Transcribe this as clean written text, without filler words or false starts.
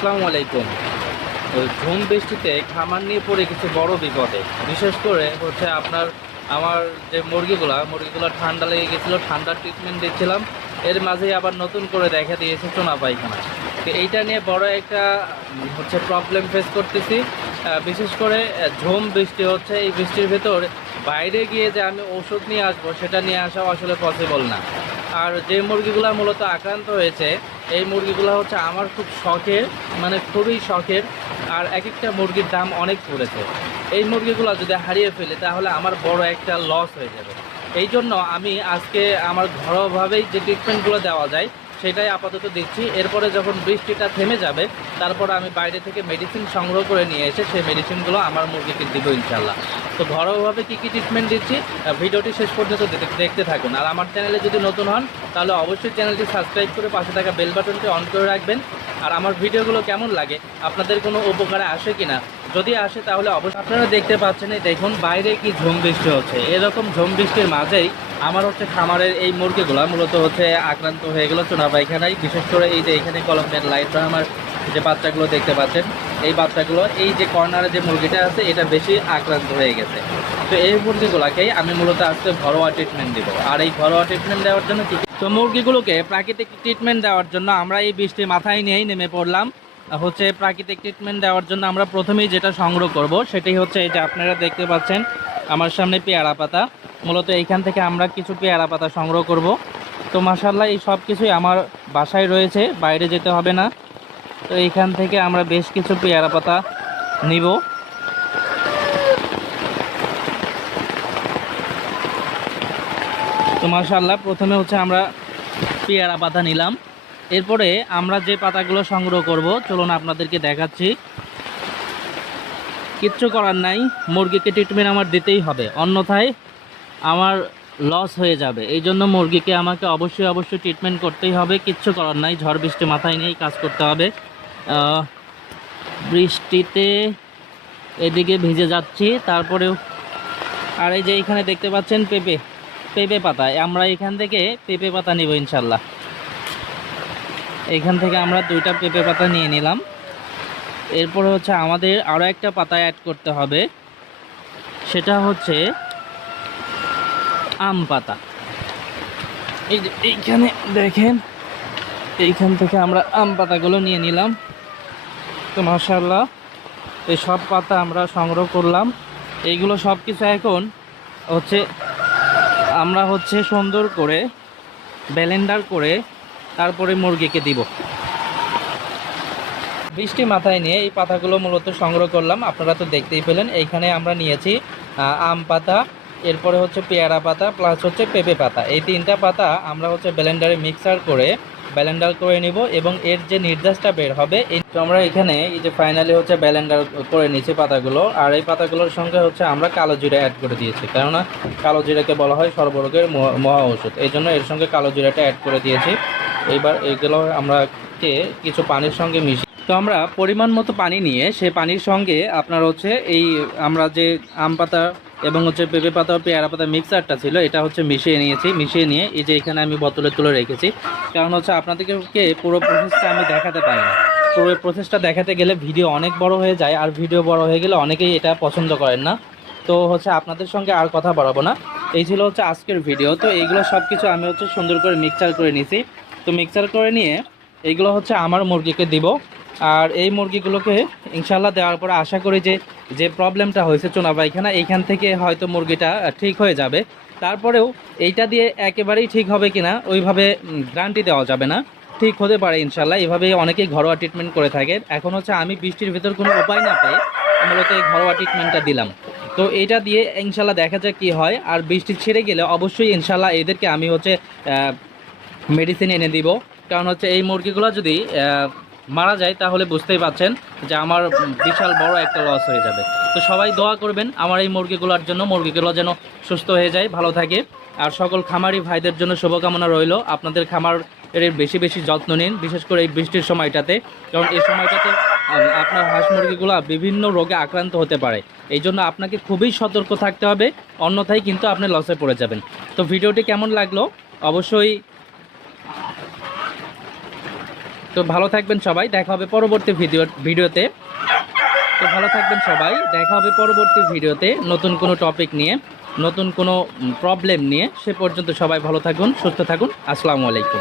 আসসালামু আলাইকুম। ঝুম বৃষ্টিতে খামার নিয়ে পড়ে কিছু বড় বিপদে। বিশেষ করে হচ্ছে আমার যে মুরগিগুলো ঠান্ডা লেগে গেছিলো, ঠান্ডার ট্রিটমেন্ট দিচ্ছিলাম। এর মাঝেই আবার নতুন করে দেখা দিয়েছে চুনা পায়খানা। তো এইটা নিয়ে বড় একটা হচ্ছে প্রবলেম ফেস করতেছি। বিশেষ করে ঝুম বৃষ্টি হচ্ছে, এই বৃষ্টির ভেতর বাইরে গিয়ে যে আমি ওষুধ নিয়ে আসবো সেটা নিয়ে আসাও আসলে পসিবল না। আর যে মুরগিগুলো মূলত আক্রান্ত হয়েছে, এই মুরগিগুলো হচ্ছে আমার খুব শখের, মানে খুবই শখের। আর এক একটা মুরগির দাম অনেক পড়েছে। এই মুরগিগুলো যদি হারিয়ে ফেলি তাহলে আমার বড় একটা লস হয়ে যাবে। এই জন্য আমি আজকে আমার ঘরোয়াভাবেই যে ট্রিটমেন্টগুলো দেওয়া যায় সেটাই আপাতত দিচ্ছি। এরপরে যখন বৃষ্টিটা থেমে যাবে তারপর আমি বাইরে থেকে মেডিসিন সংগ্রহ করে নিয়ে এসে সেই মেডিসিনগুলো আমার মুরগিকে দিব ইনশাল্লাহ। তো ঘরোয়াভাবে কী কী ট্রিটমেন্ট দিচ্ছি ভিডিওটি শেষ পর্যন্ত দেখতে থাকুন। আর আমার চ্যানেলে যদি নতুন হন তাহলে অবশ্যই চ্যানেলটি সাবস্ক্রাইব করে পাশে থাকা বেল বাটনটি অন করে রাখবেন। আর আমার ভিডিওগুলো কেমন লাগে, আপনাদের কোনো উপকারে আসে কিনা, যদি আসে তাহলে অবশ্যই আপনারা দেখতে পাচ্ছেন। এই দেখুন বাইরে কি ঝুম বৃষ্টি হচ্ছে। এরকম ঝুম বৃষ্টির মাঝেই আমার হচ্ছে খামারের এই মুরগিগুলো মূলত হচ্ছে আক্রান্ত হয়ে গেলো চুনা পায়খানায়। বিশেষ করে এই যে এখানে কলম্বিয়ান লাইট আমার যে বাচ্চাগুলো দেখতে পাচ্ছেন, এই বাচ্চাগুলো এই যে কর্নারে যে মুরগিটা আছে এটা বেশি আক্রান্ত হয়ে গেছে। তো এই মুরগিগুলোকেই আমি মূলত আজকে ঘরোয়া ট্রিটমেন্ট দিব। আর এই ঘরোয়া ট্রিটমেন্ট দেওয়ার জন্য তো মুরগিগুলোকে প্রাকৃতিক ট্রিটমেন্ট দেওয়ার জন্য আমরা এই বৃষ্টি মাথায় নিয়েই নেমে পড়লাম। হচ্ছে প্রাকৃতিক ট্রিটমেন্ট দেওয়ার জন্য আমরা প্রথমেই যেটা সংগ্রহ করব সেটাই হচ্ছে এই যে আপনারা দেখতে পাচ্ছেন আমার সামনে পেয়ারা পাতা। মূলত এইখান থেকে আমরা কিছু পেয়ারা পাতা সংগ্রহ করব। তো মাশাআল্লাহ এই সব কিছুই আমার বাসায় রয়েছে, বাইরে যেতে হবে না। তো এইখান থেকে আমরা বেশ কিছু পেয়ারা পাতা নিব। তো মাশাআল্লাহ প্রথমে হচ্ছে আমরা পেয়ারা পাতা নিলাম। এরপরে আমরা যে পাতাগুলো সংগ্রহ করব চলুন আপনাদেরকে দেখাচ্ছি। কিচ্ছু করার নাই, মুরগিকে ট্রিটমেন্ট আমার দিতেই হবে, অন্যথায় আমার লস হয়ে যাবে। এই জন্য মুরগিকে আমাকে অবশ্যই ট্রিটমেন্ট করতেই হবে। কিচ্ছু করার নাই, ঝড় বৃষ্টি মাথায় নিয়েই কাজ করতে হবে। বৃষ্টিতে এদিকে ভিজে যাচ্ছি তারপরেও। আর এই যে এখানে দেখতে পাচ্ছেন পেঁপে পাতা, আমরা এখান থেকে পেঁপে পাতা নিব ইনশাল্লাহ। এখান থেকে আমরা 2টা পেঁপে পাতা নিয়ে নিলাম। এরপরে হচ্ছে আমাদের আরও একটা পাতা অ্যাড করতে হবে, সেটা হচ্ছে আম পাতা। এইখানে দেখেন, এইখান থেকে আমরা আম পাতাগুলো নিয়ে নিলাম। তো মাশাআল্লাহ এই সব পাতা আমরা সংগ্রহ করলাম। এইগুলো সব কিছু এখন হচ্ছে আমরা হচ্ছে সুন্দর করে ব্লেন্ডার করে তারপরে মুরগিকে দিব। বৃষ্টি মাথায় নিয়ে এই পাতাগুলো মূলত সংগ্রহ করলাম, আপনারা তো দেখতেই পেলেন। এইখানে আমরা নিয়েছি আম পাতা, এরপরে হচ্ছে পেয়ারা পাতা, প্লাস হচ্ছে পেঁপে পাতা। এই 3টা পাতা আমরা হচ্ছে ব্লেন্ডারে ব্লেন্ডার করে নিব এবং এর যে নির্যাসটা বের হবে তো আমরা এখানে এই যে ফাইনালি হচ্ছে ব্লেন্ডার করে নিয়েছি পাতাগুলো। আর এই পাতাগুলোর সঙ্গে হচ্ছে আমরা কালো জিরা অ্যাড করে দিয়েছি, কেননা কালো জিরাকে বলা হয় সর্বরোগের মহা ঔষধ। এই জন্য এর সঙ্গে কালো জিরাটা অ্যাড করে দিয়েছি। এইবার এগুলো আমরা কিছু পানির সঙ্গে মিশিয়ে, তো আমরা পরিমাণ মতো পানি নিয়ে সেই পানির সঙ্গে আপনার হচ্ছে এই আমরা যে আম পাতা এবং হচ্ছে পেঁপে পাতা ও পেয়ারা পাতা মিক্সারটা ছিল এটা হচ্ছে মিশিয়ে নিয়ে এই যে এখানে আমি বোতলে তুলে রেখেছি। কারণ হচ্ছে আপনাদেরকে পুরো প্রসেসটা আমি দেখাতে পারি না। পুরো প্রসেসটা দেখাতে গেলে ভিডিও অনেক বড় হয়ে যায়, আর ভিডিও বড় হয়ে গেলে অনেকেই এটা পছন্দ করেন না। তো হচ্ছে আপনাদের সঙ্গে আর কথা বাড়াবো না। এই ছিল হচ্ছে আজকের ভিডিও। তো এইগুলো সব কিছু আমি হচ্ছে সুন্দর করে মিক্সচার করে নিয়েছি। তো মিক্সচার করে নিয়ে এইগুলো হচ্ছে আমার মুরগিকে দিব। আর এই মুরগিগুলোকে ইনশাল্লাহ দেওয়ার পরে আশা করি যে প্রবলেমটা হয়েছে চুনা পায়খানা, এইখান থেকে হয়তো মুরগিটা ঠিক হয়ে যাবে। তারপরেও এইটা দিয়ে একেবারেই ঠিক হবে কিনা ওইভাবে গ্যারান্টি দেওয়া যাবে না, ঠিক হতে পারে ইনশাল্লাহ। এভাবে অনেকেই ঘরোয়া ট্রিটমেন্ট করে থাকে। এখন হচ্ছে আমি বৃষ্টির ভিতর কোনো উপায় না পেয়ে মূলত এই ঘরোয়া ট্রিটমেন্টটা দিলাম। তো এটা দিয়ে ইনশাল্লাহ দেখা যাক কী হয়। আর বৃষ্টি ছেড়ে গেলে অবশ্যই ইনশাল্লাহ এদেরকে আমি হচ্ছে মেডিসিন এনে দিব। কারণ হচ্ছে এই মুরগিগুলো যদি মারা যায় তাহলে বুঝতেই পাচ্ছেন যে আমার বিশাল বড় একটা লস হয়ে যাবে। তো সবাই দোয়া করবেন আমার এই মুরগিগুলোর জন্য, মুরগিগুলো যেন সুস্থ হয়ে যায়, ভালো থাকে। আর সকল খামারি ভাইদের জন্য শুভকামনা রইল। আপনাদের খামারের বেশি যত্ন নিন, বিশেষ করে এই বৃষ্টির সময়টাতে। কারণ এই সময়টাতে আপনার হাঁস মুরগিগুলো বিভিন্ন রোগে আক্রান্ত হতে পারে। এই জন্য আপনাকে খুবই সতর্ক থাকতে হবে, অন্যথায় কিন্তু আপনি লসে পড়ে যাবেন। তো ভিডিওটি কেমন লাগলো অবশ্যই তো ভালো থাকবেন সবাই, দেখা হবে পরবর্তী ভিডিওতে। তো ভালো থাকবেন সবাই, দেখা হবে পরবর্তী ভিডিওতে নতুন কোনো টপিক নিয়ে, নতুন কোনো প্রবলেম নিয়ে। সে পর্যন্ত সবাই ভালো থাকুন, সুস্থ থাকুন। আসসালামু আলাইকুম।